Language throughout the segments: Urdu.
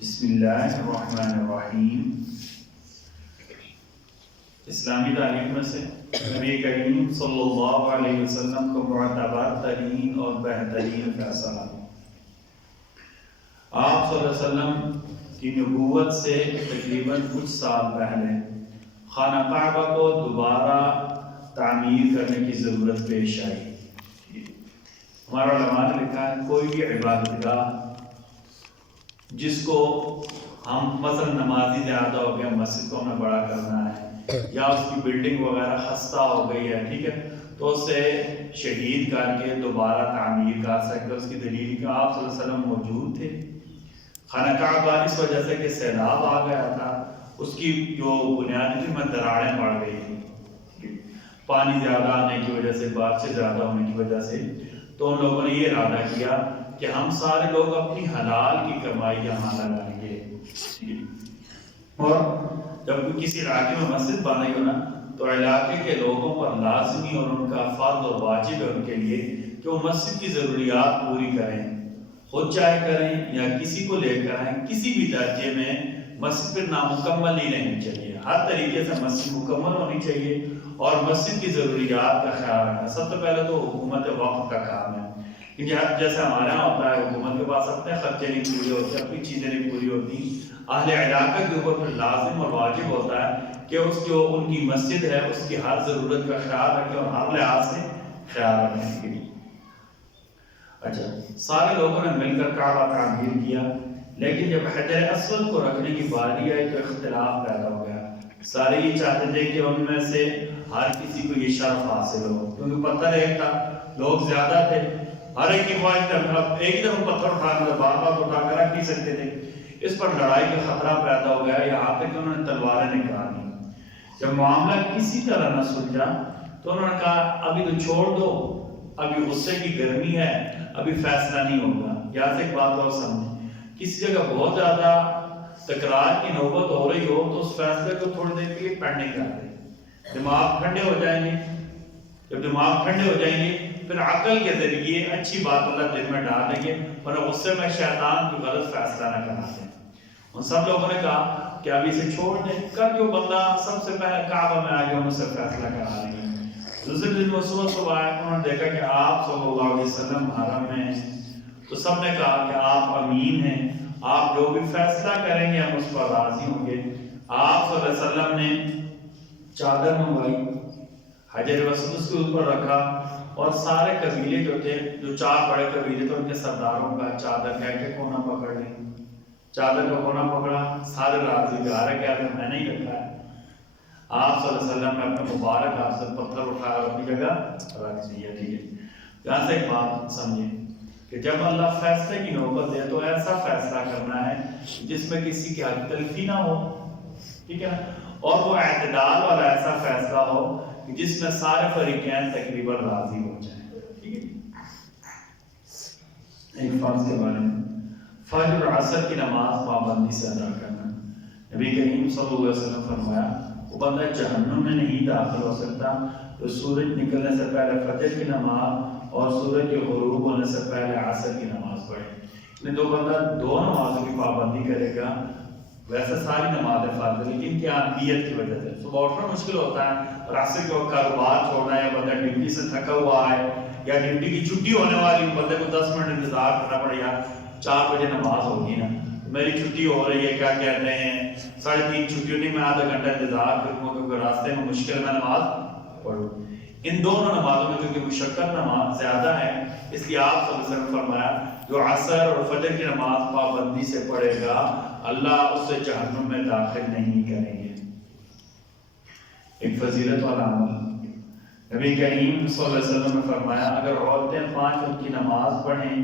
بسم اللہ الرحمن الرحیم۔ اسلامی تعلیم میں سے نبی کریم صلی اللہ علیہ وسلم کو معتبر ترین اور بہترین فیصلہ، آپ صلی اللہ علیہ وسلم کی نبوت سے تقریباً کچھ سال پہلے خانہ کعبہ کو دوبارہ تعمیر کرنے کی ضرورت پیش آئی۔ ہمارا علماء نے لکھا ہے کوئی بھی عبادت گاہ جس کو ہم مثلا نمازی زیادہ ہو گیا، مسجد کو ہمیں بڑا کرنا ہے، یا اس کی بلڈنگ وغیرہ خستہ ہو گئی ہے، ٹھیک ہے، تو اسے شہید کر کے دوبارہ تعمیر کر سکتے۔ اس کی دلیل کہ آپ صلی اللہ علیہ وسلم موجود تھے۔ خانہ کعبہ اس وجہ سے کہ سیلاب آ گیا تھا، اس کی جو بنیادی تھی میں دراڑیں پڑ گئی تھی، پانی زیادہ آنے کی وجہ سے، بارشیں زیادہ ہونے کی وجہ سے، تو ان لوگوں نے یہ ارادہ کیا کہ ہم سارے لوگ اپنی حلال کی کمائی یہاں لگائیں گے، اور جب کوئی کسی علاقے میں مسجد بنائی ہو نا تو علاقے کے لوگوں پر لازمی اور ان کا فرض اور واجب ہے ان کے لیے کہ وہ مسجد کی ضروریات پوری کریں، خود چاہے کریں یا کسی کو لے کر آئیں، کسی بھی درجے میں مسجد پہ نامکمل ہی نہیں چاہیے، ہر طریقے سے مسجد مکمل ہونی چاہیے اور مسجد کی ضروریات کا خیال رکھنا۔ سب سے پہلے تو حکومت وقت کا کام ہے، کیونکہ جیسے ہمارے یہاں ہوتا ہے حکومت کے پاس اپنے خرچے نہیں پورے ہوتے، اپنی چیزیں نہیں پوری ہوتی، اہل علاقہ کے اوپر پھر لازم اور واجب ہوتا ہے کہ اس جو ان کی مسجد ہے اس کی ہر ضرورت کا خیال رکھے اور ہر لحاظ سے خیال رکھنے کے لیے۔ اچھا، سارے لوگوں نے مل کر کعبہ تعمیر کیا، لیکن جب حجر اسود کو رکھنے کی باری آئی تو اختلاف پیدا ہو گیا۔ سارے یہ چاہتے تھے کہ ان میں سے ہر کسی کو یہ شرف حاصل ہو، کیونکہ پتھر ایک تھا، لوگ زیادہ تھے، ہر ایک کی خواہش تھی ایک دم پتھر اٹھانا تھا، بار بار اٹھا کر رکھ نہیں سکتے تھے۔ اس پر لڑائی کا خطرہ پیدا ہو گیا، یہاں تک کہ انہوں نے تلواریں نکالی۔ جب معاملہ کسی طرح نہ سلجھا تو انہوں نے کہا ابھی تو چھوڑ دو، ابھی غصے کی گرمی ہے، ابھی فیصلہ نہیں ہوگا۔ یہاں سے ایک بات اور سمجھیں، کسی جگہ بہت زیادہ تکرار کی نوبت ہو رہی ہو تو اس فیصلے کو تھوڑی دیر کے لیے پینڈنگ کر دیں، دماغ ٹھنڈے ہو جائیں گے۔ جب دماغ ٹھنڈے ہو جائیں گے پھر عقل کے ذریعے اچھی بات اللہ دل میں ڈال دیں گے، ورنہ غصے میں شیطان کو غلط فیصلہ نہ کرا دیں۔ ان سب لوگوں نے کہا کہ ابھی اسے چھوڑ دیں، کل جو بندہ سب سے پہلے کعبہ میں آ گیا ان سے فیصلہ کرا لیں گے۔ دوسرے دن وہ صبح آئے، انہوں نے دیکھا کہ آپ صلی اللہ علیہ وسلم حرم میں ہیں، تو سب نے کہا کہ آپ امین ہیں، آپ جو بھی فیصلہ کریں گے ہم اس پر راضی ہوں گے۔ آپ صلی اللہ علیہ وسلم نے چادر منگوائی، حجر اسود اس کے اوپر رکھا، اور سارے قبیلے جو تھے، جو 4 بڑے قبیلے تھے، ان کے سرداروں کا چادر کہہ کے کونا پکڑ لی، چادر کا کونا پکڑا، سارے راضی گارے کہہ رہے میں نہیں رکھا ہے۔ آپ صلی اللہ علیہ وسلم نے اپنے مبارک ہاتھ سے پتھر اٹھایا اور اپنی جگہ رکھ دیا، ٹھیک ہے۔ یہاں سے ایک بات سمجھیں کہ جب اللہ فیصلے کی نوبت دے تو ایسا فیصلہ کرنا ہے جس میں کسی کی حق تلفی نہ ہو، ٹھیک ہے، اور وہ اعتدال والا ایسا فیصلہ ہو جس میں سارے فریقین تقریباً راضی ہو جائیں، ٹھیک ہے۔ ایک فرض کے بارے میں، فجر اور عصر کی نماز پابندی سے ادا کرنا۔ نبی کریم صلی اللہ علیہ وسلم فرمایا وہ بندہ جہنم میں نہیں داخل ہو سکتا تو سورج نکلنے سے پہلے فجر کی نماز اور سورج کے غروب ہونے سے پہلے عصر کی نماز پڑھے۔ تو بندہ 2 نمازوں کی پابندی کرے گا، ویسے ساری نمازیں فرض ہیں لیکن کیا نیت کی وجہ سے صبح اٹھنا مشکل ہوتا ہے، اور عصر کے وقت کاروبار چھوڑنا ہے، بندہ ڈیوٹی سے تھکا ہوا ہے یا ڈیوٹی کی چھٹی ہونے والی، بندے کو 10 منٹ انتظار کرنا پڑے گا، 4 بجے نماز ہوگی نا، میری چھٹی ہو رہی ہے، کیا کہتے ہیں 3:30 چھٹی ہونی، میں آدھا گھنٹہ انتظار کروں کیونکہ راستے میں مشکل میں نماز پڑھوں۔ ان دونوں نمازوں میں کیونکہ مشقت نماز زیادہ ہے، اس لیے آپ صلی اللہ علیہ وسلم فرمایا جو عصر اور فجر کی نماز پابندی سے پڑھے گا اللہ اسے جہنم میں داخل نہیں کریں گے۔ ایک فضیلت والا عمل، نبی کریم صلی اللہ علیہ وسلم نے فرمایا اگر عورتیں 5 وقت کی نماز پڑھیں،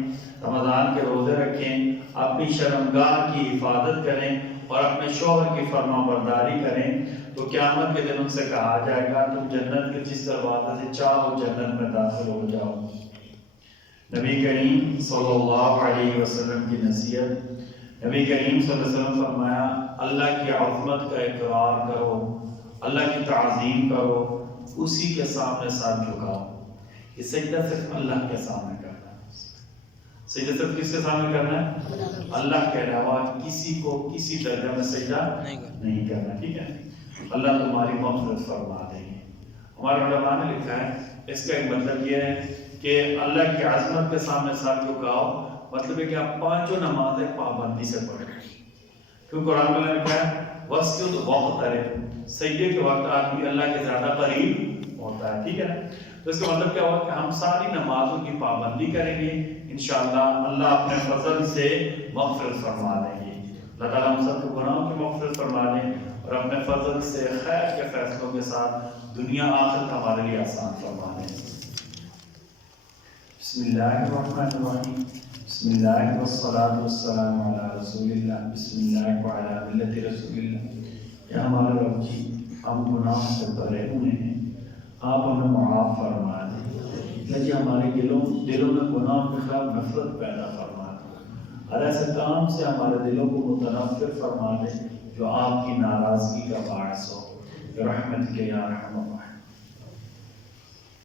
رمضان کے روزے رکھیں، اپنی شرمگاہ کی حفاظت کریں اور اپنے شوہر کی فرما برداری کریں تو قیامت کے دن ان سے کہا جائے گا تم جنت کے جس دروازے سے چاہو جنت میں داخل ہو جاؤ۔ نبی کریم صلی اللہ علیہ وسلم کی نصیحت، نبی کریم صلی اللہ علیہ وسلم فرمایا اللہ کی عظمت کا اقرار کرو، اللہ کی تعظیم کرو، اسی کے سامنے سر جھکاؤ۔ یہ سجدہ صرف اللہ کے سامنے کرنا ہے، سجدہ صرف کس کے سامنے کرنا ہے؟ اللہ کے علاوہ کسی کو کسی درجہ میں سجدہ نہیں کرنا، ٹھیک ہے؟ اللہ تمہاری مغفرت فرما دیں گے۔ ہمارے علماء نے لکھا ہے اس کا ایک مطلب یہ ہے کہ اللہ کی عظمت کے سامنے ساتھ جھکاؤ، مطلب ہے کہ آپ پانچوں نمازیں پابندی سے پڑھیں، کیونکہ قرآن میں لکھا ہے وَاسْجُدْ وَاقْتَرِب، سجدے کے وقت آدمی اللہ کے زیادہ قریب ہوتا ہے، ٹھیک ہے؟ تو اس کا مطلب کیا ہوا کہ ہم ساری نمازوں کی پابندی کریں گے، انشاءاللہ اللہ اپنے فضل سے مغفرت فرما دیں گے۔ اللہ تعالیٰ ہم سب کو گناہوں کی مغفرت فرما دیں اور اپنے فضل سے خیر کے فیصلوں کے ساتھ دنیا آخرت ہمارے لیے آسان فرما دیں۔ بسم اللہ الرحمن الرحیم، بسم اللہ والصلاة والسلام علی رسول اللہ، بسم اللہ وعلی ملت رسول اللہ۔ یا ہمارے رب جی، ہم گناہ سے بھرے ہوئے ہیں، آپ ہمیں معاف فرما دیں۔ اللہ جی ہمارے دلوں میں گناہ کے خلاف نفرت پیدا فرما دیں، اور ایسے کام سے ہمارے دلوں کو متنفر فرما دیں جو آپ کی ناراضگی کا باعث ہو، برحمتک یا ارحم الراحمین۔